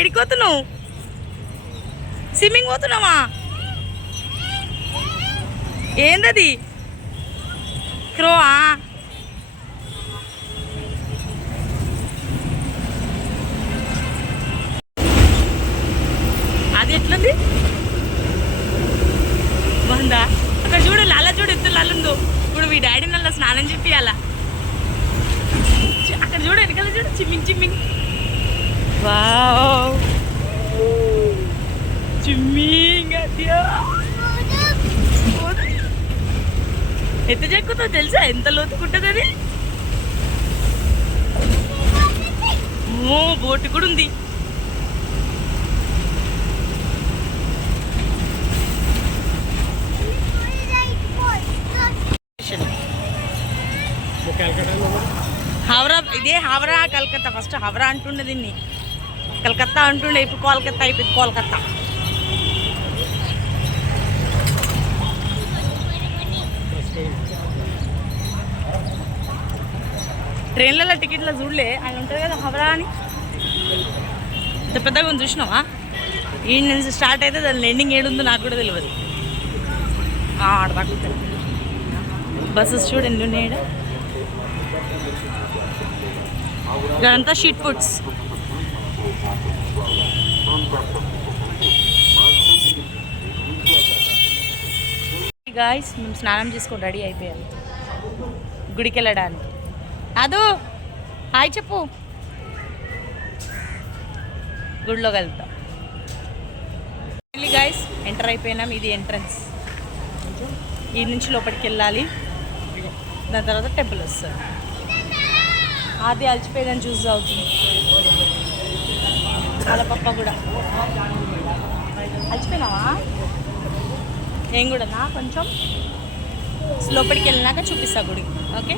ఏడిపోతున్నావు? స్విమ్మింగ్ పోతున్నావా? ఏందది? క్రోవా? అది ఎట్లుంది? బాగుందా? అక్కడ చూడు, లాలా చూడు, ఎంత లాలుందో. ఇప్పుడు మీ డాడీ నల్ల స్నానం చెప్పియాలా. అక్కడ చూడు, వెనకాల చూడు, చిమ్మింగ్ చిమ్మింగ్. వావ్, చిమ్మింగ్. ఎంత చెక్కుతావు తెలుసా? ఎంత లోతుకుంటుంది అది. బోటు కూడా ఉంది. హవరా, ఇదే హవరా కలకత్తా. ఫస్ట్ హవరా అంటుండే దీన్ని, కలకత్తా అంటుండే. ఇప్పుడు కోల్కత్తా అయిపోయింది, కోల్కత్తా. ట్రైన్లలో టికెట్లో చూడలే, ఆయన ఉంటుంది కదా హవరా అని, ఇంత పెద్దగా ఉంది. చూసినావా? ఈ నుంచి స్టార్ట్ అయితే దాని ఎండింగ్ ఏడుందో నాకు కూడా తెలియదు. ఆడదాకా బస్సెస్ చూడండి ఉన్నాయి. ఇక్కడంతా షీట్ ఫుడ్స్. గాయ్స్, మేము స్నానం చేసుకొని రెడీ అయిపోయాము గుడికి వెళ్ళడానికి. అదో హాయ్ చెప్పు. గుడిలో వెళ్తాం. గాయ్స్, ఎంటర్ అయిపోయినాం. ఇది ఎంట్రన్స్. ఈ నుంచి లోపలికి వెళ్ళాలి. దాని తర్వాత టెంపుల్ వస్తుంది. అది అలసిపోయిందని చూసి అవుతుంది. వాళ్ళ పప్ప కూడా అలసిపోయినావా? నేను కూడా కొంచెం లోపలికి వెళ్ళినాక చూపిస్తా గుడి. ఓకే.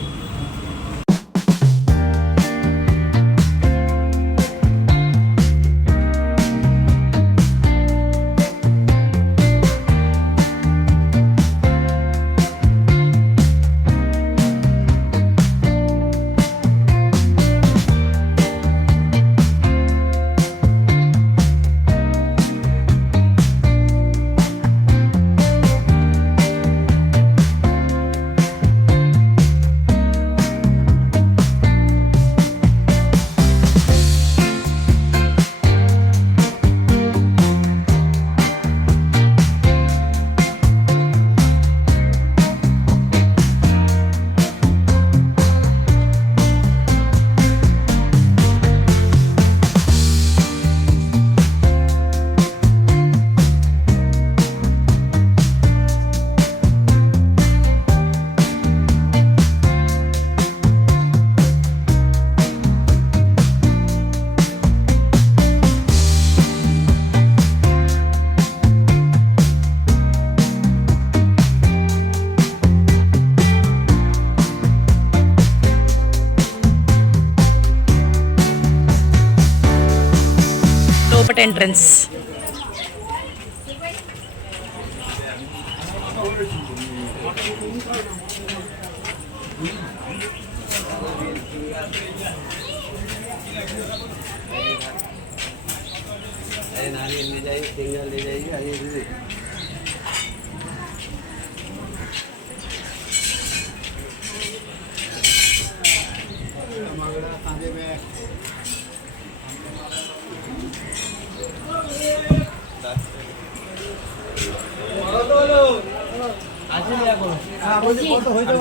ఎంట్రన్స్.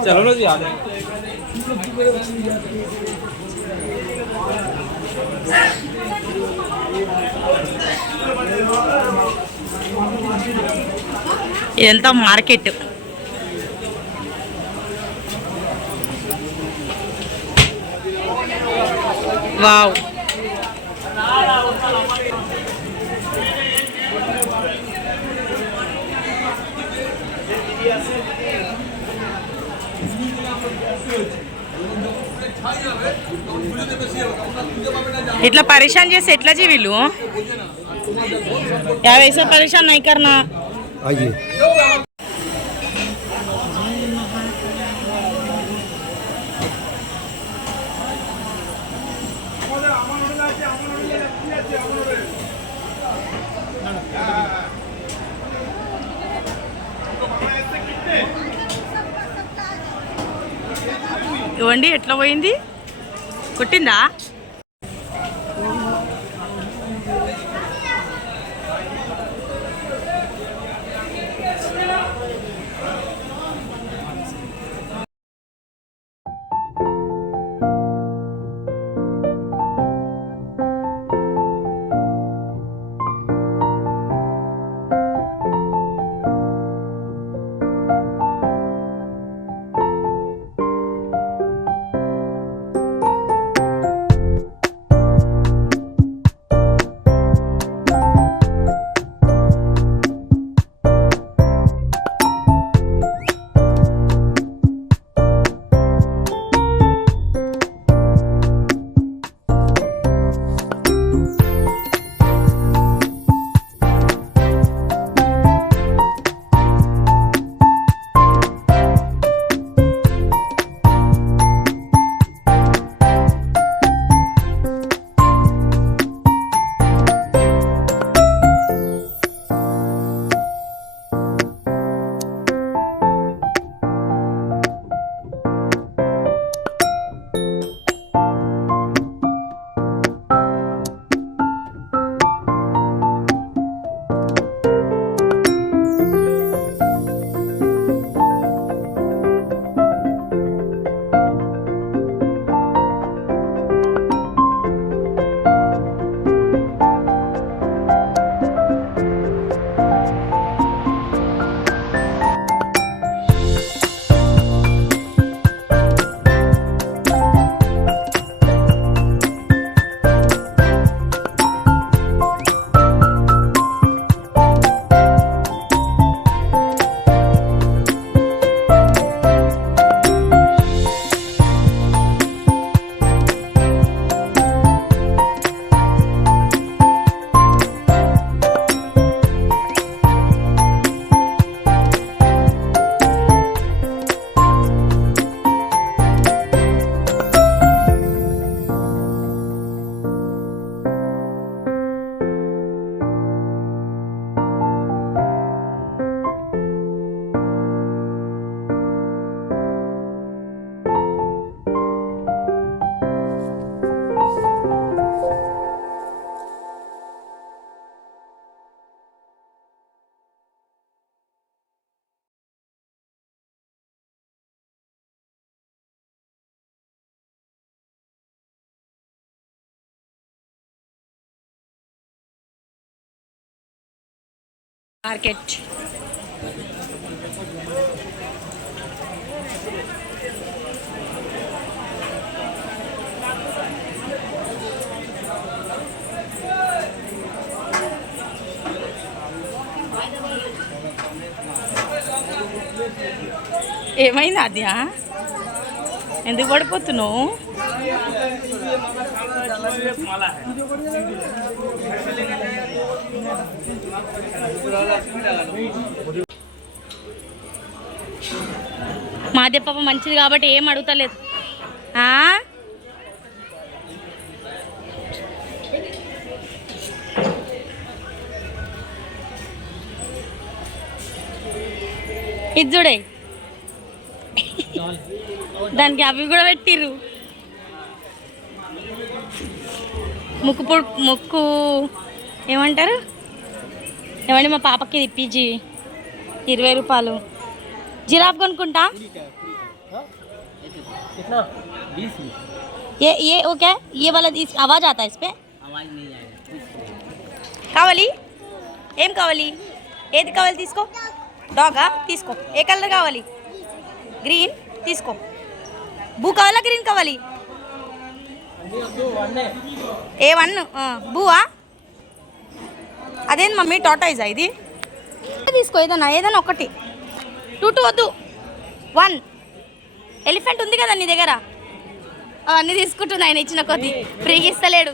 चलो ना जी, आ जाए। ఇదంతా మార్కెట్. వావ్, इतना परेशान जैसे एट्ला जी వీళ్ళు यार ऐसा परेशान नहीं करना। आइए ఇవ్వండి ఎట్లా పోయింది, కొట్టిందా? మార్కెట్ ఏమైంది అది? ఎందుకు పడిపోతున్నావు? మాదే పాప మంచిది కాబట్టి ఏం అడుగుతలేదు. ఇది చూడే, దానికి అవి కూడా పెట్టిర్రు. ముక్కు ఏమంటారు ఏమండి, మా పాపకి తిప్పిజి 20 రూపాయలు. జిరాఫ్ కొనుక్కుంటా. ये ओके, ये वाला आवाज आता है इस पे? आवाज नहीं आएगा. కావాలి ఏం కావాలి? ఏది కావాలి తీసుకో. డాగా తీసుకో. ఏ కలర్ కావాలి? గ్రీన్ తీసుకో. బూ కావాలా గ్రీన్ కావాలి? ఏ1 బూవా? అదేంటి మమ్మీ టాటాయిజా ఇది? తీసుకో ఏదైనా ఒకటి. 2 వద్దు, 1. ఎలిఫెంట్ ఉంది కదా నీ దగ్గర, అవన్నీ తీసుకుంటున్నా. ఆయన ఇచ్చిన కొద్ది ఫ్రీగా ఇస్తలేడు.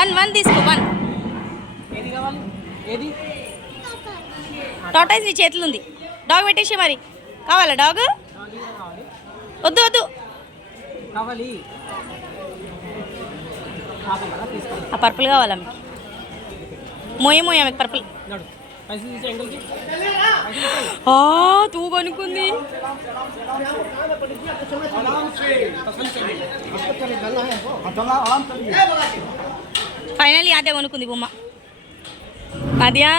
1 తీసుకో. 1 టాటాయిజ్ నీ చేతులు ఉంది. డాగ్ పెట్టేసి మరి. కావాలా డాగ్? వద్దు కావాలి ఆ పర్పుల్ కావాలా మీకు? మోయ మీకు పర్పుల్. పైసలు తీసి ఎంగల్కి తూ కొనుక్కుంది. ఫైనల్లీ అదే కొనుక్కుంది బొమ్మ. అద్యా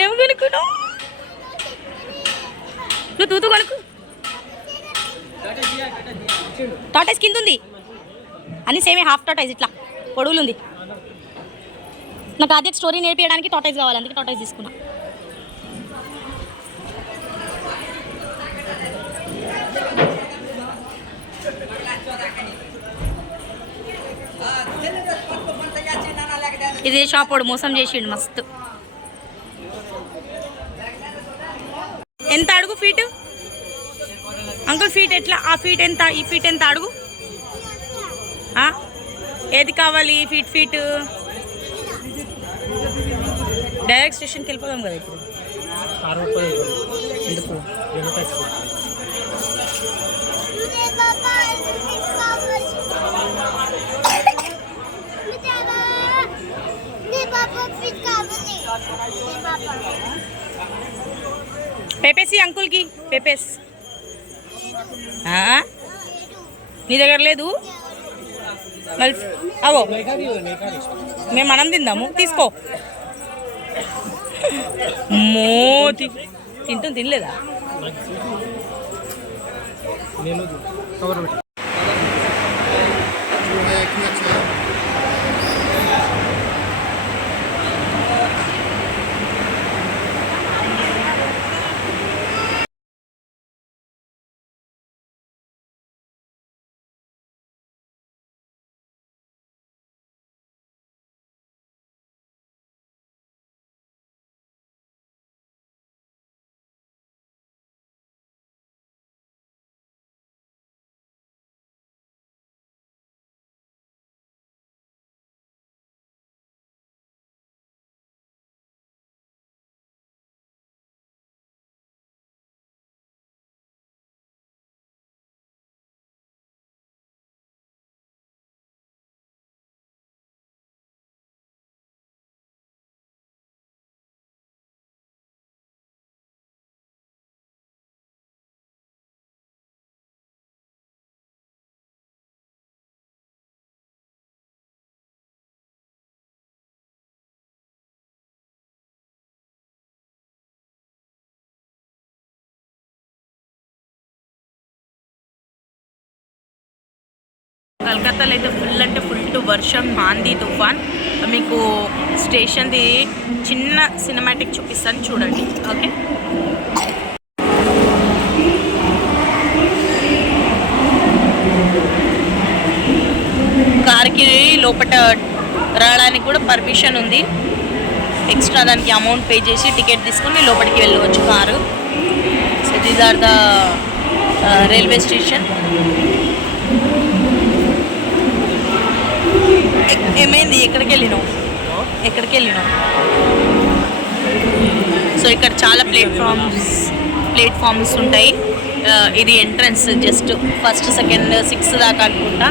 ఏం కొనుక్కున్నావు నువ్వు? తూతూ కొనుక్కు. టాటైస్ కింద ఉంది అన్నీ సేమే, హాఫ్ టాటైస్ ఇట్లా పొడుగులు ఉంది. నాకు అదే స్టోరీ నేర్పించడానికి టాటైస్ కావాలి, అందుకే టాటైస్ తీసుకున్నా. ఇదే షాప్ వాడు మోసం చేసిండు మస్తు. ఎంత అడుగు ఫీట్ అంకుల్? ఫీట్ ఎట్లా? ఆ ఫీట్ ఎంత, ఈ ఫీట్ ఎంత అడుగు? ఏది కావాలి? ఫీట్ డైరెక్ట్ స్టేషన్కి వెళ్ళిపోదాం కదా ఇప్పుడు. ఎందుకు? పేపేసి అంకుల్కి పేపేస్. నీ దగ్గర లేదు మళ్ళీ అవో మేము మనం తిందాము, తీసుకో. మోతి తినలేదా? కలకత్తాలో అయితే ఫుల్ అంటే ఫుల్ వర్షం, ఆంధీ తుఫాన్. మీకు స్టేషన్ది చిన్న సినిమాటిక్ చూపిస్తాను చూడండి. ఓకే, కార్కి లోపల రావడానికి కూడా పర్మిషన్ ఉంది. ఎక్స్ట్రా దానికి అమౌంట్ పే చేసి టికెట్ తీసుకొని లోపలికి వెళ్ళవచ్చు కారు. So these are the railway station. ఏమైంది? ఎక్కడికి వెళ్ళినావు? సో ఇక్కడ చాలా ప్లాట్ఫామ్స్ ఉంటాయి. ఇది ఎంట్రన్స్, జస్ట్ ఫస్ట్ సెకండ్ 6 దాకా అనుకుంటా.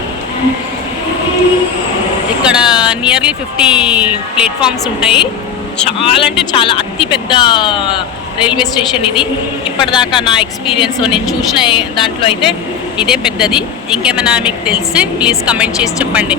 ఇక్కడ నియర్లీ 50 ప్లాట్ఫామ్స్ ఉంటాయి. చాలా అంటే చాలా అతిపెద్ద రైల్వే స్టేషన్ ఇది. ఇప్పటిదాకా నా ఎక్స్పీరియన్స్ నేను చూసిన దాంట్లో అయితే ఇదే పెద్దది. ఇంకేమైనా మీకు తెలిస్తే ప్లీజ్ కమెంట్ చేసి చెప్పండి.